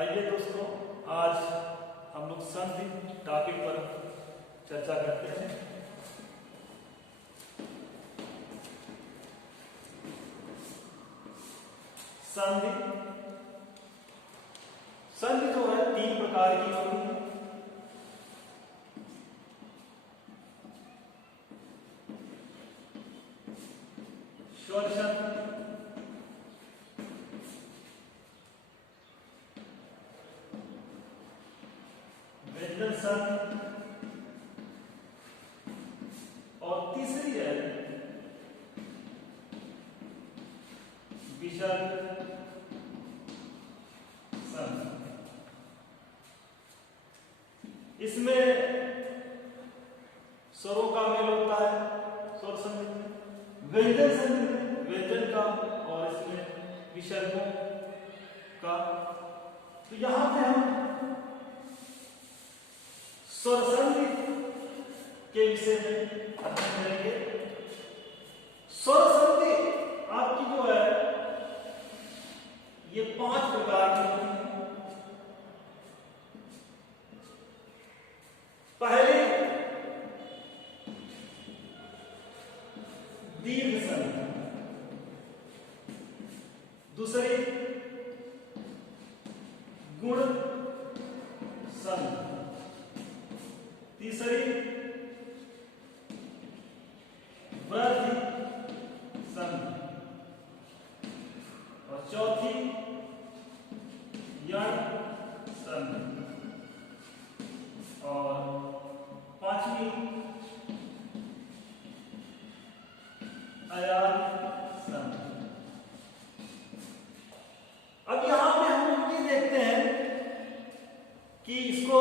आइए दोस्तों, आज हम लोग संधि टॉपिक पर चर्चा करते हैं। संधि संधि जो है 3 प्रकार की होती है। स्वर संधि, व्यंजन संधि और तीसरी है विसर्ग संधि। इसमें स्वरों का मेल होता है स्वर संधि में, व्यंजन संधि में व्यंजन का और इसमें विसर्गों का। तो यहां पे हम स्वर संधि के विषय में अध्ययन करेंगे। स्वर संधि आपकी जो है ये 5 प्रकार की होती है। पहली दीर्घ संधि, दूसरी गुण संधि, तीसरी वृद्धि संधि और चौथी यण संधि और 5वीं अयान संधि। अब यहां पे हम ये देखते हैं कि इसको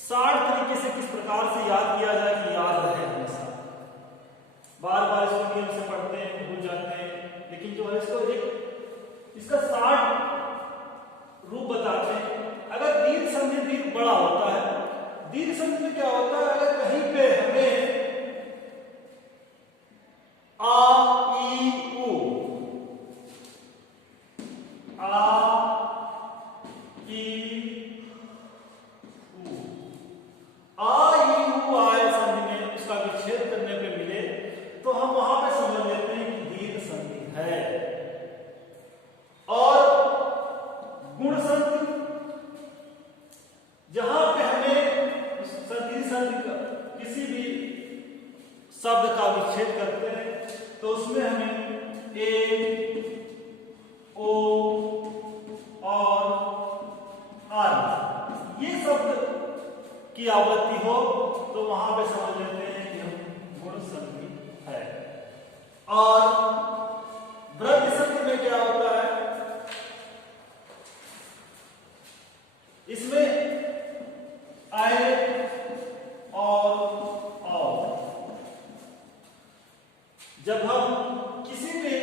60 तरीके से किस प्रकार से याद किया जाए कि याद रहे हमेशा। बार बार इसको नियम से पढ़ते हैं, भूल जाते हैं, लेकिन जो है इसको इसका 60 रूप बताते हैं। अगर दीर्घ संधि दीर्घ बड़ा होता है, दीर्घ संधि में क्या होता है, अगर कहीं पे हमें आ ई उ, आ ई उ, आ ई उ आए संधि में उसका विच्छेद करने पे मिले तो हम वहां पे समझ लेते हैं कि दीर्घ संधि है। और गुण संधि, जहां पे हमें दीर्घ संधि का किसी भी शब्द का विच्छेद करते हैं तो उसमें हमें ए, ओ और आर ये शब्द की आवृत्ति हो तो वहां पे समझ लेते हैं कि हम गुण संधि है। और वृद्धि संधि में क्या होता है, इसमें आए और आओ। जब हम किसी भी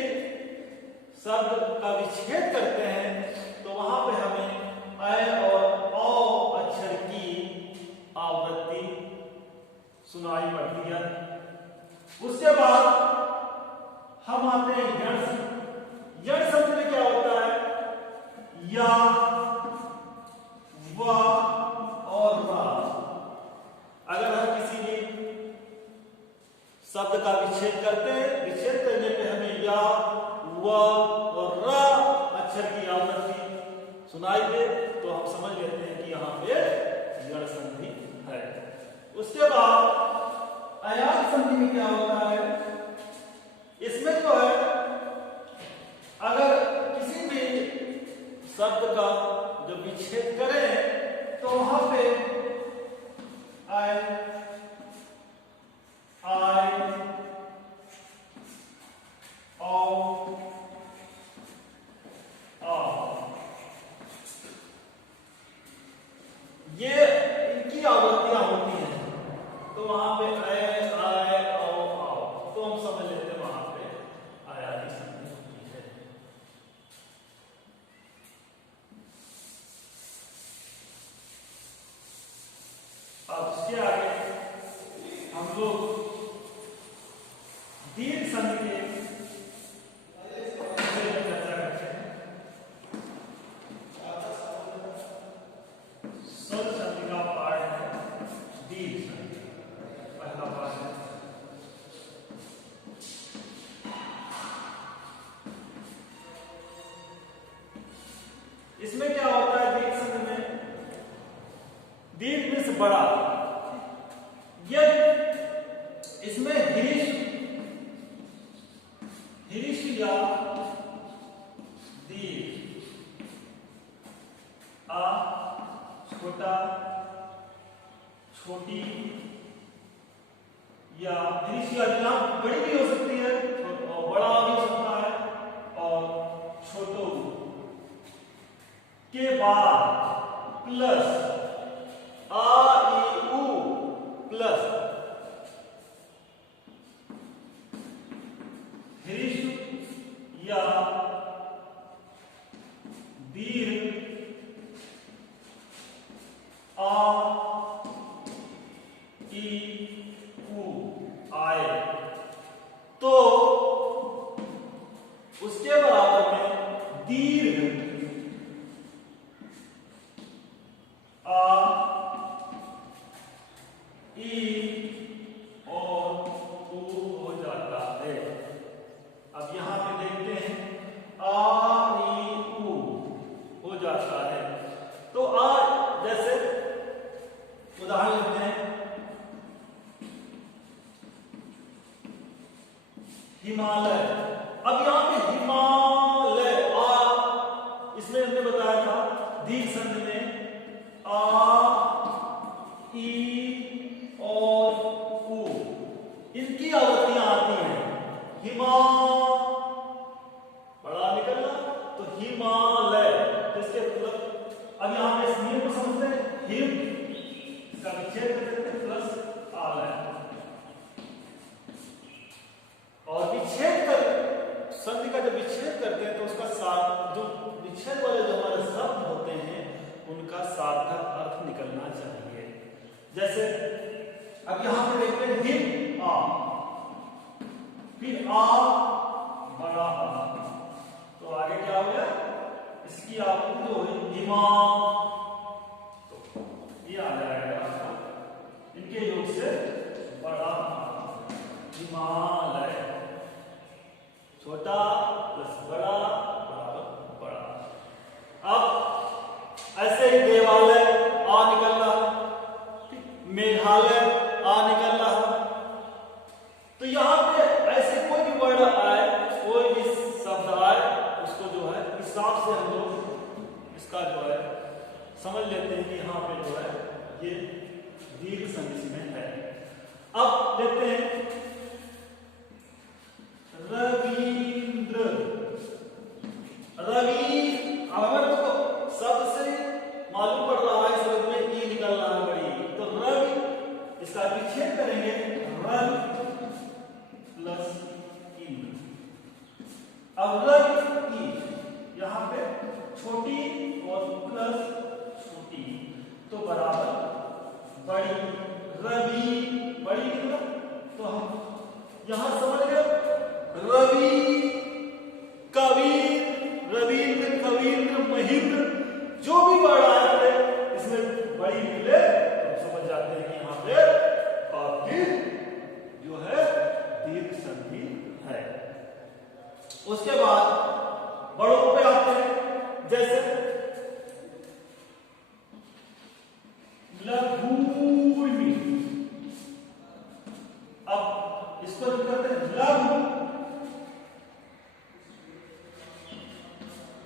शब्द का विच्छेद करते हैं तो वहां पे हमें आए और औ अक्षर की आवृत्ति सुनाई पड़ती है। उसके बाद हम आते हैं यण संधि। यण संधि में क्या होता है, या, व और रा। अगर हम किसी भी शब्द का विच्छेद करते हैं, विच्छेद करने पे हमें या, व और रा अक्षर की आवृत्ति सुनाई दे तो हम समझ लेते हैं कि यहाँ पे यण संधि है। उसके बाद अयान संधि में क्या होता है, इसमें जो है अगर किसी भी शब्द का जो विच्छेद करें तो वहां पे आए, आए, औ, आ, ये इनकी आवृत्तियां होती हैं। तो वहां पे आए, आए, औ, आओ तो हम समझ लेते हैं वहां पे आयानी संधि होती है। अब इसके आगे हम लोग दीर्घ संधि के विषय में चर्चा करते हैं। इसमें क्या होता है दीर्घ संधि में, दीर्घ मीन्स बड़ा, यदि इसमें हिरीश या दीर्घ आ छोटा, छोटी या हिरीश या दीर्घ बड़ी भी हो सकती है और बड़ा भी हो सकता है, और छोटो के बाद प्लस आ ई उ प्लस हिरीश या दीर्घ आ ई उ आए तो उसके बराबर में दीर्घ आ ई और उ हो जाता है। अब यहां पे देखते हैं आ ई उ हो जाता है, तो आ जैसे उदाहरण लेते हैं हिमालय। अब यहां पे हिमालय आ, इसमें हमने बताया था दीर्घ संधि में आ ई और उ इनकी आवृत्तियां आती हैं। हिमा बड़ा निकलना तो हिमालय, तो इसके मतलब अब यहां पे इस नियम को समझते हैं, हिम इसका विच्छेद कर देते हैं प्लस आलय, और विच्छेद कर संधि का जब विच्छेद करते हैं तो उसका साथ जो विच्छेद वाले जो हमारे शब्द होते हैं उनका सार्थक अर्थ निकलना चाहिए। जैसे अब यहां पे देखते हैं हिम आ, फिर आ बड़ा आ, तो आगे क्या हो गया, इसकी आवृत्ति जो है हिमा, तो ये आ जाएगा इनके योग से बड़ा हिमालय, छोटा प्लस बड़ा बराबर बड़ा। अब ऐसे ही देवालय आ निकल रहा, मेघालय आ निकल रहा, तो यहां पे ऐसे कोई भी वर्ड आए, कोई भी शब्द आए, उसको जो है हिसाब से हम लोग इसका जो है समझ लेते हैं कि यहां पे जो है ये दीर्घ संधि में है। अब देखते हैं रवींद्र, रवि अगर तो शब्द से मालूम पड़ रहा है शब्द में ई निकल रहा है बड़ी, तो रवि इसका विच्छेद करेंगे रवि प्लस इंद्र। अब रवि ई यहां पे छोटी और प्लस छोटी तो बराबर बड़ी, रवि बड़ी निकला, तो हम यहां समझ गए रवि कबीर, रवींद्र कबीर महेंद्र जो भी वर्ड आए थे इसमें बड़ी निकले, तो समझ जाते हैं कि यहां पे आपकी जो है दीर्घ संधि है। उसके बाद बड़ों पे आते हैं, जैसे लघुनी, अब इसको जो करते हैं लघु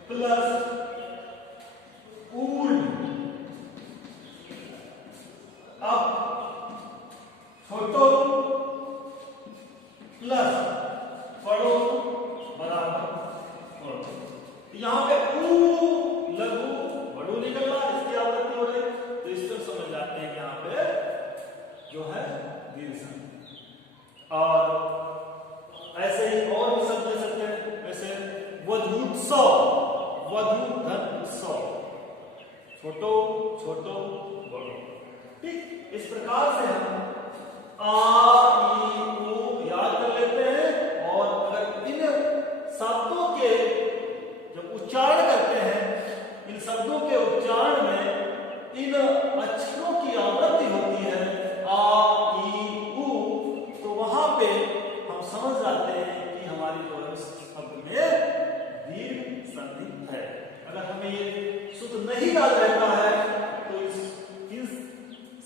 प्लस ऊर्ध, अब छोटो प्लस बड़ो बराबर बड़ो, यहां पे ऊ लघु बड़ो निकल रहा, इसकी आवृत्ति हो रही, तो इससे समझ जाते हैं कि यहां पे जो है दीर्घ संधि। और ऐसे ही और भी शब्द ले सकते हैं, जैसे वधूत्सव, वधु धन उत्सव, छोटो छोटो बड़ो, ठीक इस प्रकार से हम आ ई उ याद कर लेते हैं। और अगर इन शब्दों के जब उच्चारण करते हैं, इन शब्दों के उच्चारण में इन अक्षरों की आवृत्ति होती है आ ई उ, तो वहां पे हम समझ जाते हैं कि हमारी जो है शब्द में दीर्घ संधि है। अगर हमें ये नहीं याद रहता है तो इन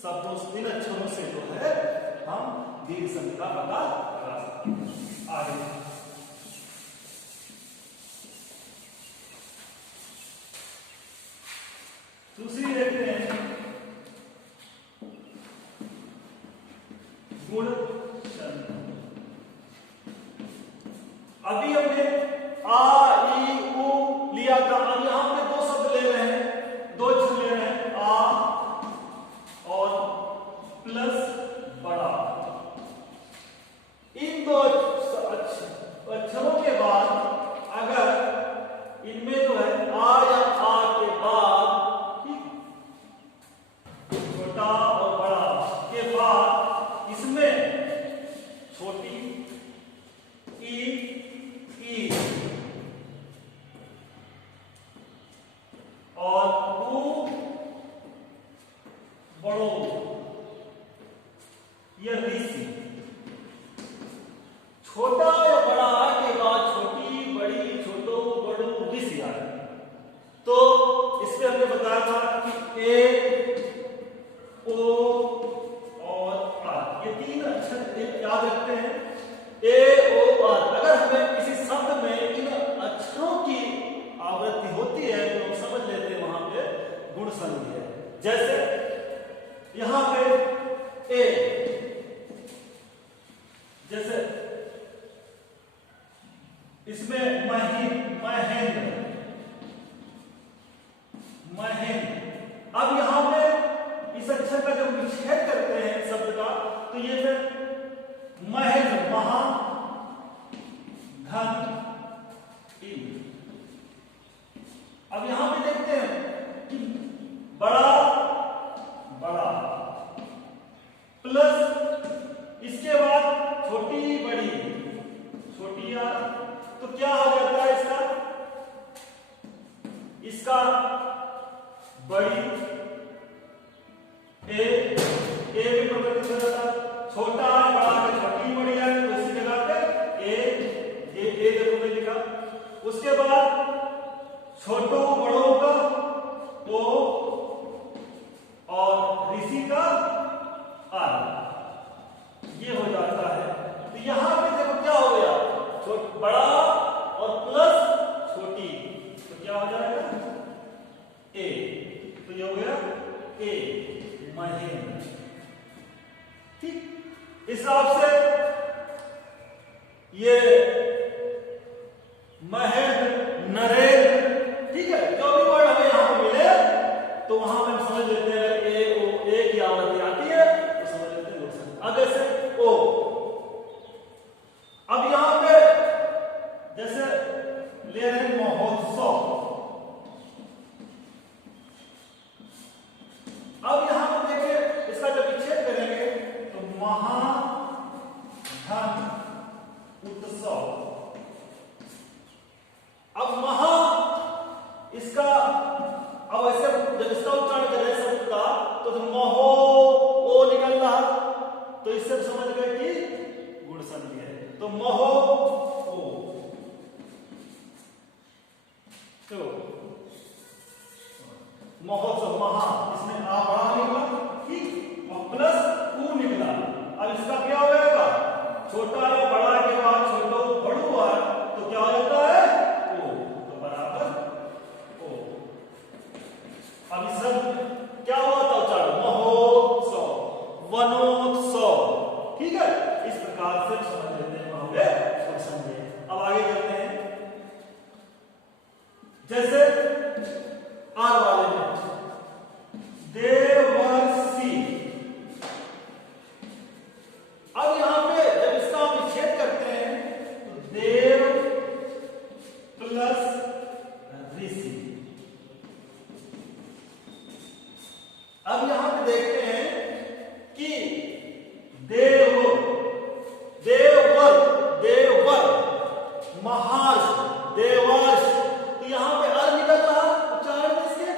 शब्दों से, इन अक्षरों से जो है हम दीर्घ संधि का पता लगा सकते हैं। आगे दूसरी देखते हैं गुण संधि। अभी हमने आ ई उ लिया था, अब यहां पे दो शब्द ले रहे हैं, दो अक्षर ले रहे हैं, आ और प्लस बड़ा। इन दो अक्षरों के बाद अगर इनमें जो है आ या आ के बाद छोटा और बड़ा के बाद इसमें छोटी ई और उ बड़ो, यह ऋषि। छोटा या बड़ा के बाद छोटी बड़ी छोटो बड़ो ऋषि आ गए। तो इसमें हमने बताया था कि ए ओ और आ, ये तीन अक्षर याद रखते हैं, ए ओ आर। अगर हमें किसी शब्द में इन अक्षरों की आवृत्ति होती है तो हम समझ लेते हैं वहां पे गुण संधि है। जैसे यहां पे ए, जैसे इसमें महेंद्र, अब यहां पे इस अक्षर का जब विच्छेद करते हैं शब्द का तो ये फिर महेंद्र, महा धन इंद्र। अब यहां पे देखते हैं कि बड़ा प्लस इसके बाद छोटी बड़ी, छोटिया, तो क्या हो जाता है इसका बड़ी ए भी प्रकट हो जाता है, छोटा बड़ा के छोटी बड़ी है तो इसी जगह पे ए देखो मैं लिखा। उसके बाद छोटो बड़ों का ओ और ऋषि का आ, ये हो जाता है। तो यहां पे देखो क्या हो गया, बड़ा और प्लस छोटी, तो क्या हो जाएगा ए, तो ये हो गया ए महेंद्र। ठीक, इस हिसाब से ये महेंद्र, नरेंद्र, ठीक है, जो भी वर्ड हमें यहां पर मिले तो वहां पे हम समझ लेते हैं ए ओ, ए की आवृत्ति आती है तो समझ लेते हैं गुण संधि। अब जैसे ओ, अब यहां पे जैसे ले रहे हैं महोत्सव, अब यहां पर देखिए इसका जब विच्छेद करेंगे तो महा धन उत्सव। अब महा इसका, अब ऐसे जब इसका उच्चारण कर रहे हैं शब्द का तो महो ओ निकल रहा, तो इससे समझ गए कि गुण संधि है। तो महो ओ, तो महोत्सव, महा इसमें आ बड़ा निकला, ठीक, और प्लस ऊ निकला। अब इसका क्या हो जाएगा, छोटा या बड़ा के बाद छोटो बड़ू हुआ तो क्या हो जाता है ओ, तो बराबर ओ। अब इस सब क्या हुआ था उच्चारण, महोत्सव, वनोत्सव, ठीक है, इस प्रकार से समझ लेते हैं वहां पे गुण संधि। अब आगे चलते हैं, जैसे आर वाले में देवर्षि। अब यहां पे जब इसका हम विच्छेद करते हैं तो देव प्लस ऋषि। अब यहां पे देखते हैं कि देवर, महर्ष, देवर्ष, तो यहां पे अर निकल रहा उच्चारण में इसके,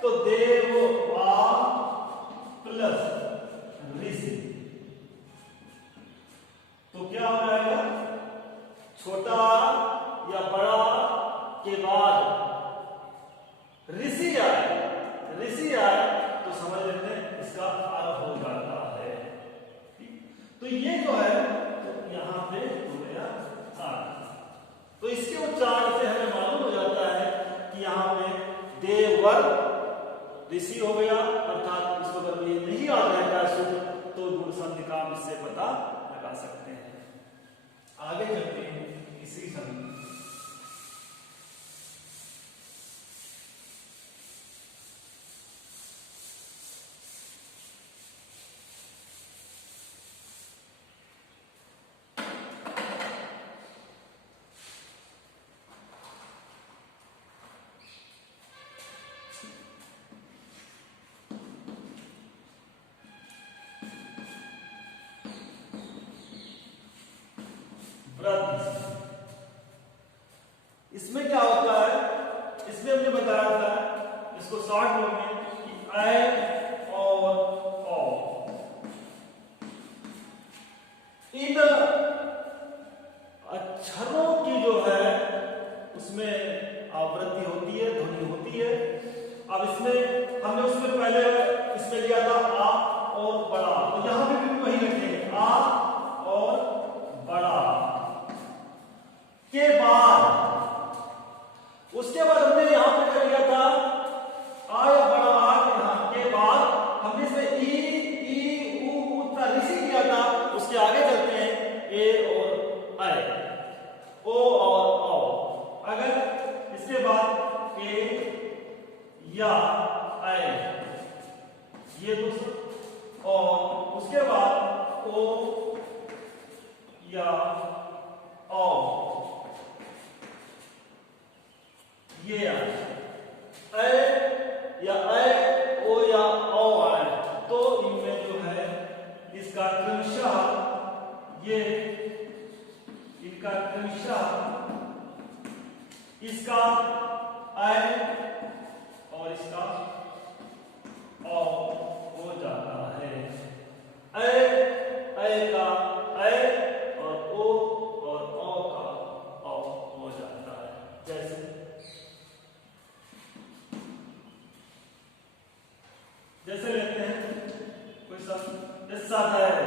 तो देव आ प्लस ऋषि, तो क्या हो जाएगा, छोटा या बड़ा के बाद ऋषि आए देवर ऋषि हो गया, अर्थात इसको अगर ये नहीं याद रहता है सूत्र तो गुण संधि का हम इससे पता लगा सकते हैं। आगे चलते हैं तीसरी संधि। इसमें क्या होता है, इसमें हमने बताया था इसको शॉर्ट में कि ऐ और औ, इन अक्षरों की जो है उसमें आवृत्ति होती है, ध्वनि होती है। अब इसमें हमने उसमें पहले इसमें लिया था आ और बड़ा, तो यहां पे भी वही रखेंगे आ और बड़ा के बाद, उसके बाद हमने यहां पे कर लिया था आ या बड़ा आ यहां के बाद हमने इसमें ई ऊ का ऋषि किया था। उसके आगे चलते हैं ए और ऐ, ओ और औ। अगर इसके बाद ए या ऐ ये तो, और उसके बाद ओ या औ ये ऐ या ऐ ओ या औ आए तो इनमें जो है इसका क्रमशः ये इनका क्रमशः इसका ऐ और इसका औ हो जाता है। ऐ का ऐ और ओ और औ का औ हो जाता है। जैसे जैसे लेते हैं कोई शब्द जैसे सादा है,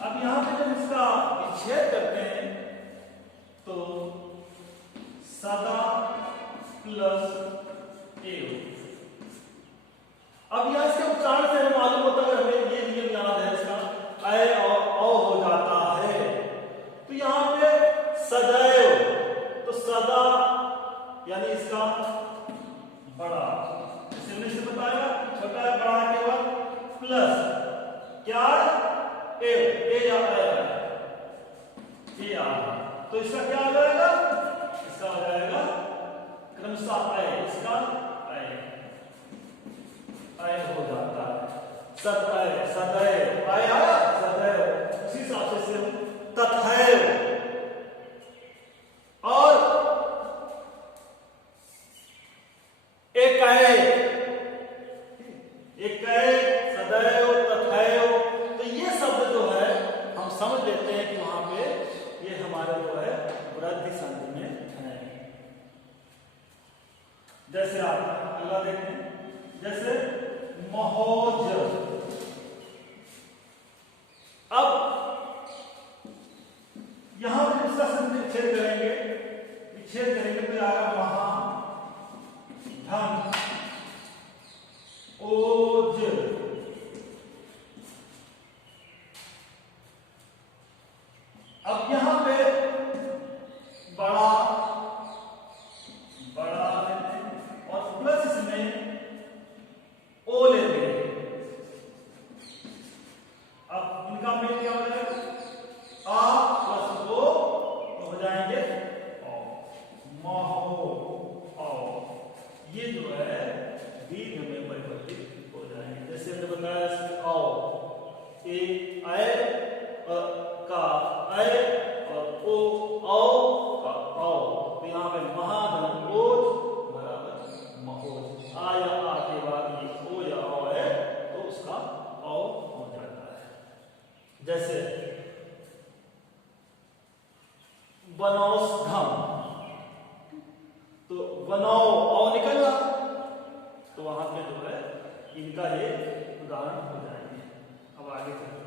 अब यहां पे जब इसका विच्छेद करते हैं तो सदा प्लस एव। अब यहां इसके उच्चारण से हमें मालूम होता है, हमें ये नियम याद है इसका ऐ और औ हो जाता है। तो यहां पे सदैव, तो सदा यानी इसका बड़ा, हमने से बताया छोटा है बड़ा के बाद प्लस क्या ए या ए आ, तो इसका क्या आ जाएगा, इसका आ जाएगा क्रमशः ऐ, इसका ऐ हो जाता है। सदैव सदैव ऐ आया सदैव, उसी हिसाब से तथैव और एकैव सदैव तथैव। तो ये शब्द जो है हम समझ लेते हैं कि वहां पे ये हमारे जो है वृद्धि संधि में है। जैसे आप अगला देखें, जैसे महोज। अब यहां पर इसका संधि विच्छेद करेंगे, विच्छेद करेंगे तो आएगा महा धन ओज। अब यहां पे बड़ा बड़ा लेते हैं और प्लस इसमें ओ लेते हैं। अब इनका मेल क्या हो जाएगा, आ प्लस ओ तो हो जाएंगे औ, महो औ। ये जो है दीर्घ में परिवर्तित हो जाएंगे। जैसे हमने बताया इसमें औ, ए ऐ का ऐ और ओ औ का औ, तो यहाँ पे महाधन ओज बराबर महोज। आ या आ के बाद ये ओ या औ है तो उसका औ हो जाता है। जैसे वनौषधम, तो वनौ औ निकलना, तो वहां पे जो है इनका ये उदाहरण हो जाएंगे। अब आगे चलते हैं।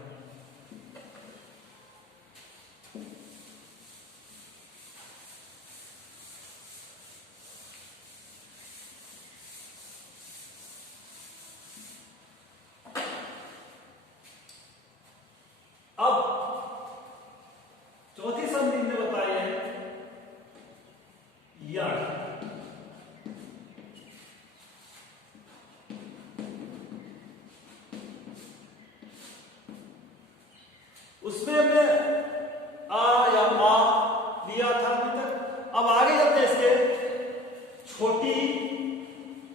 छोटी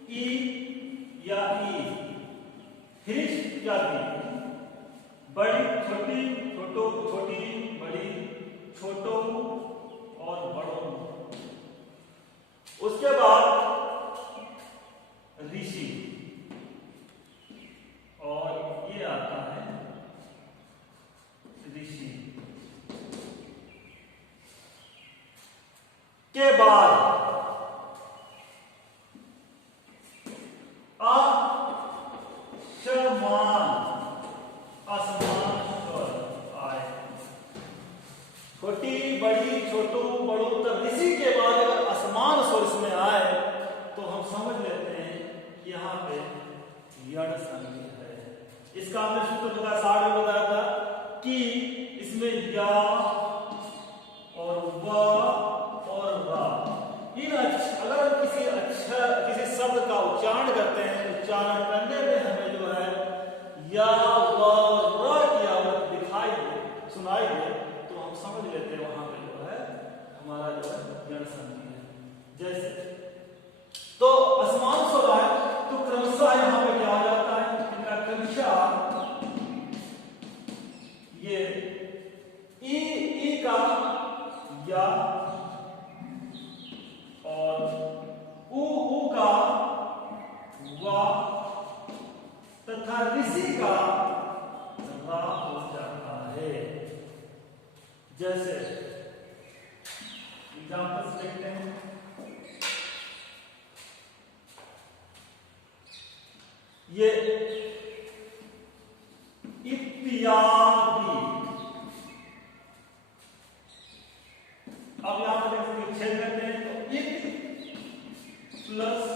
ई या ई, ह्रीश जाति, बड़ी छोटी, छोटो छोटी बड़ी, छोटो और बड़ों। उसके बाद ऋषि, और ये आता है ऋषि। के बाद आसमान स्वर आए। छोटी बड़ी छोटू बड़ू, तब ऋषि के बाद अगर असमान स्वर इसमें आए तो हम समझ लेते हैं कि यहाँ पे यण संधि है। इसका हमने सूत्र बताया, सार में बताया था कि इसमें या और व और रा, इन अगर किसी अक्षर किसी शब्द का उच्चारण करते हैं, उच्चारण करने में हमें जो है या व र की आवृत्ति दिखाई दे, सुनाई दे, तो हम समझ लेते हैं वहां पे जो है हमारा जो है यण संधि है। जैसे तो असमान स्वर है तो क्रमशः यहाँ पे क्या आ जाता है, इनका क्रमशः ये ई का या और ऊ का वा तथा ऋषि का रा हो जाता है। जैसे एग्जाम्पल्स देखते हैं। ये इत्यादि, अब यहां पर छेद करते हैं तो इत प्लस